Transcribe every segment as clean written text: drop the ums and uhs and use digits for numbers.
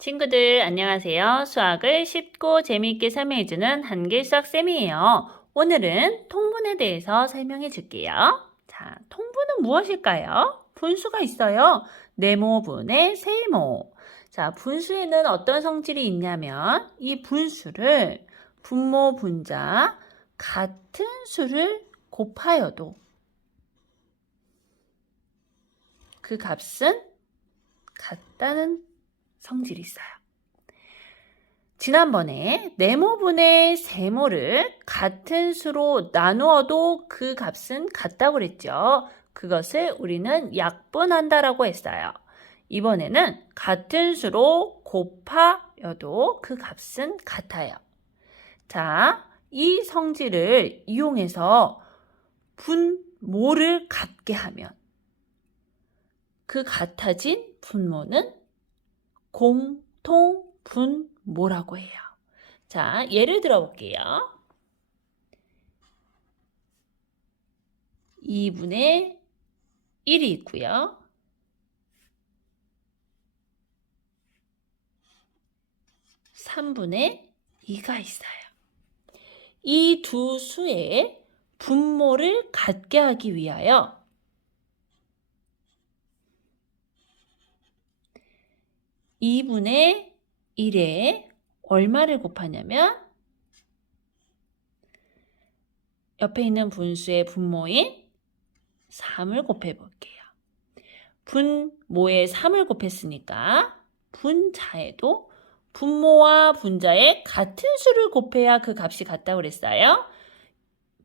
친구들 안녕하세요. 수학을 쉽고 재미있게 설명해주는 한길수학쌤이에요. 오늘은 통분에 대해서 설명해 줄게요. 자, 통분은 무엇일까요? 분수가 있어요. 네모분의 세모. 자, 분수에는 어떤 성질이 있냐면 이 분수를 분모, 분자 같은 수를 곱하여도 그 값은 같다는 성질이 있어요. 지난번에 네모분의 세모를 같은 수로 나누어도 그 값은 같다고 그랬죠. 그것을 우리는 약분한다라고 했어요. 이번에는 같은 수로 곱하여도 그 값은 같아요. 자, 이 성질을 이용해서 분모를 같게 하면 그 같아진 분모는 공통분모라고 해요. 자, 예를 들어 볼게요. 2분의 1이 있고요. 3분의 2가 있어요. 이 두 수의 분모를 같게 하기 위하여 2분의 1에 얼마를 곱하냐면 옆에 있는 분수의 분모인 3을 곱해 볼게요. 분모에 3을 곱했으니까 분자에도 분모와 분자의 같은 수를 곱해야 그 값이 같다고 그랬어요.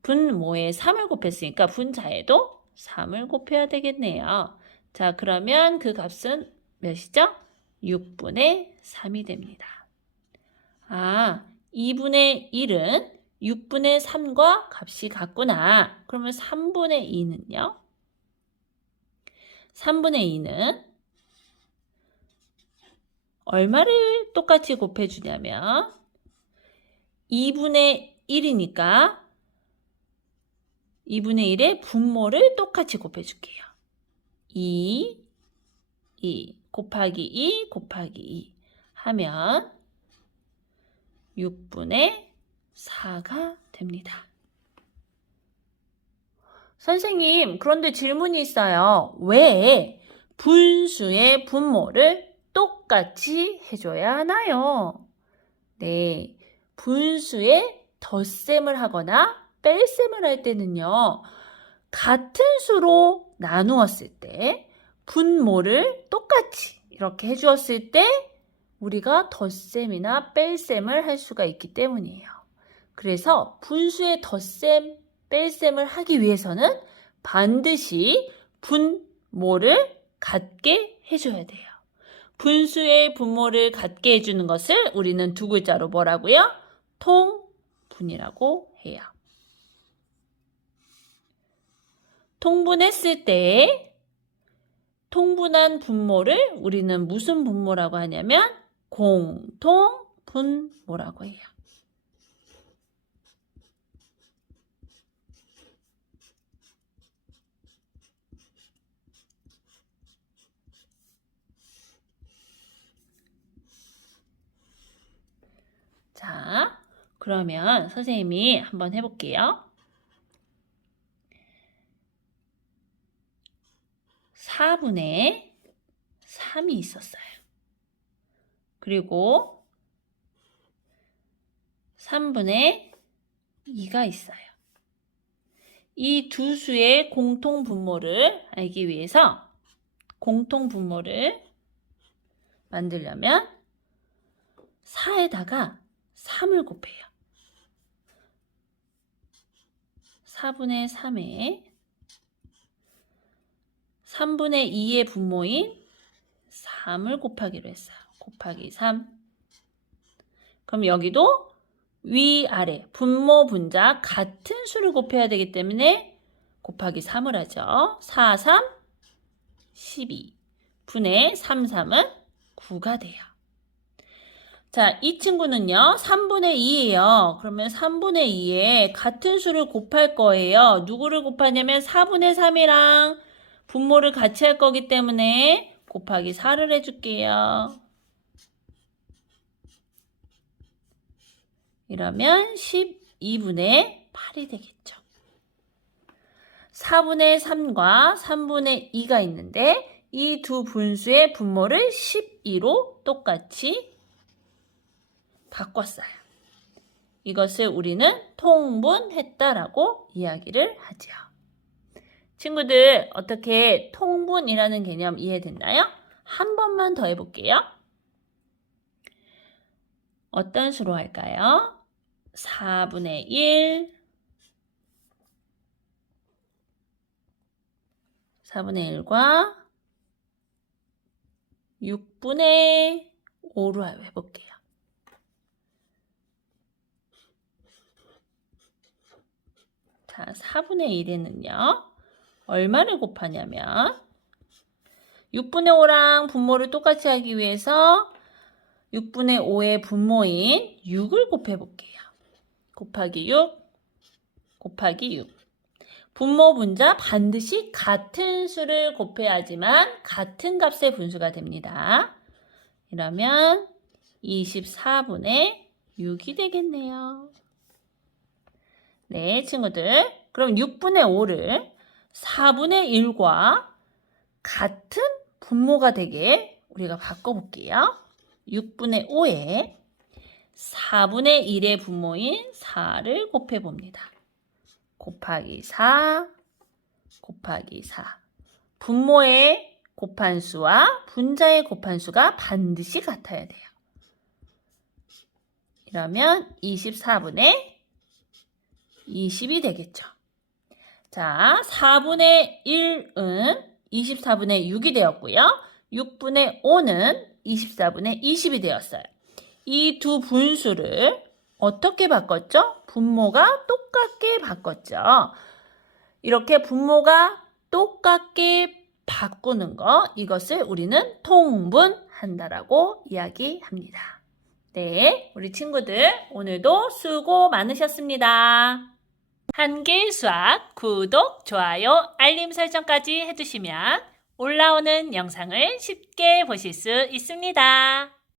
분모에 3을 곱했으니까 분자에도 3을 곱해야 되겠네요. 자, 그러면 그 값은 몇이죠? 6분의 3이 됩니다. 아, 2분의 1은 6분의 3과 값이 같구나. 그러면 3분의 2는요? 3분의 2는 얼마를 똑같이 곱해주냐면 2분의 1이니까 2분의 1의 분모를 똑같이 곱해줄게요. 2 곱하기 2 곱하기 2 하면 6분의 4가 됩니다. 선생님, 그런데 질문이 있어요. 왜 분수의 분모를 똑같이 해줘야 하나요? 네, 분수의 덧셈을 하거나 뺄셈을 할 때는요, 같은 수로 나누었을 때 분모를 똑같이 이렇게 해주었을 때 우리가 덧셈이나 뺄셈을 할 수가 있기 때문이에요. 그래서 분수의 덧셈, 뺄셈을 하기 위해서는 반드시 분모를 같게 해줘야 돼요. 분수의 분모를 같게 해주는 것을 우리는 두 글자로 뭐라고요? 통분이라고 해요. 통분했을 때 통분한 분모를 우리는 무슨 분모라고 하냐면 공통분모라고 해요. 자, 그러면 선생님이 한번 해볼게요. 4분의 3이 있었어요. 그리고 3분의 2가 있어요. 이 두 수의 공통분모를 알기 위해서 공통분모를 만들려면 4에다가 3을 곱해요. 4분의 3에 3분의 2의 분모인 3을 곱하기로 했어요. 곱하기 3. 그럼 여기도 위아래 분모 분자 같은 수를 곱해야 되기 때문에 곱하기 3을 하죠. 4, 3, 12 분의 3, 3은 9가 돼요. 자, 이 친구는요. 3분의 2예요. 그러면 3분의 2에 같은 수를 곱할 거예요. 누구를 곱하냐면 4분의 3이랑 분모를 같이 할 거기 때문에 곱하기 4를 해줄게요. 이러면 12분의 8이 되겠죠. 4분의 3과 3분의 2가 있는데 이 두 분수의 분모를 12로 똑같이 바꿨어요. 이것을 우리는 통분했다라고 이야기를 하죠. 친구들, 어떻게 통분이라는 개념 이해됐나요? 한 번만 더 해볼게요. 어떤 수로 할까요? 4분의 1, 4분의 1과 6분의 5로 해볼게요. 자, 4분의 1에는요. 얼마를 곱하냐면 6분의 5랑 분모를 똑같이 하기 위해서 6분의 5의 분모인 6을 곱해볼게요. 곱하기 6, 곱하기 6. 분모 분자 반드시 같은 수를 곱해야지만 같은 값의 분수가 됩니다. 이러면 24분의 6이 되겠네요. 네, 친구들. 그럼 6분의 5를 4분의 1과 같은 분모가 되게 우리가 바꿔볼게요. 6분의 5에 4분의 1의 분모인 4를 곱해봅니다. 곱하기 4, 곱하기 4. 분모의 곱한수와 분자의 곱한수가 반드시 같아야 돼요. 이러면 24분의 20이 되겠죠. 자, 4분의 1은 24분의 6이 되었고요. 6분의 5는 24분의 20이 되었어요. 이 두 분수를 어떻게 바꿨죠? 분모가 똑같게 바꿨죠. 이렇게 분모가 똑같게 바꾸는 거, 이것을 우리는 통분한다라고 이야기합니다. 네, 우리 친구들 오늘도 수고 많으셨습니다. 한길 수학 구독, 좋아요, 알림 설정까지 해주시면 올라오는 영상을 쉽게 보실 수 있습니다.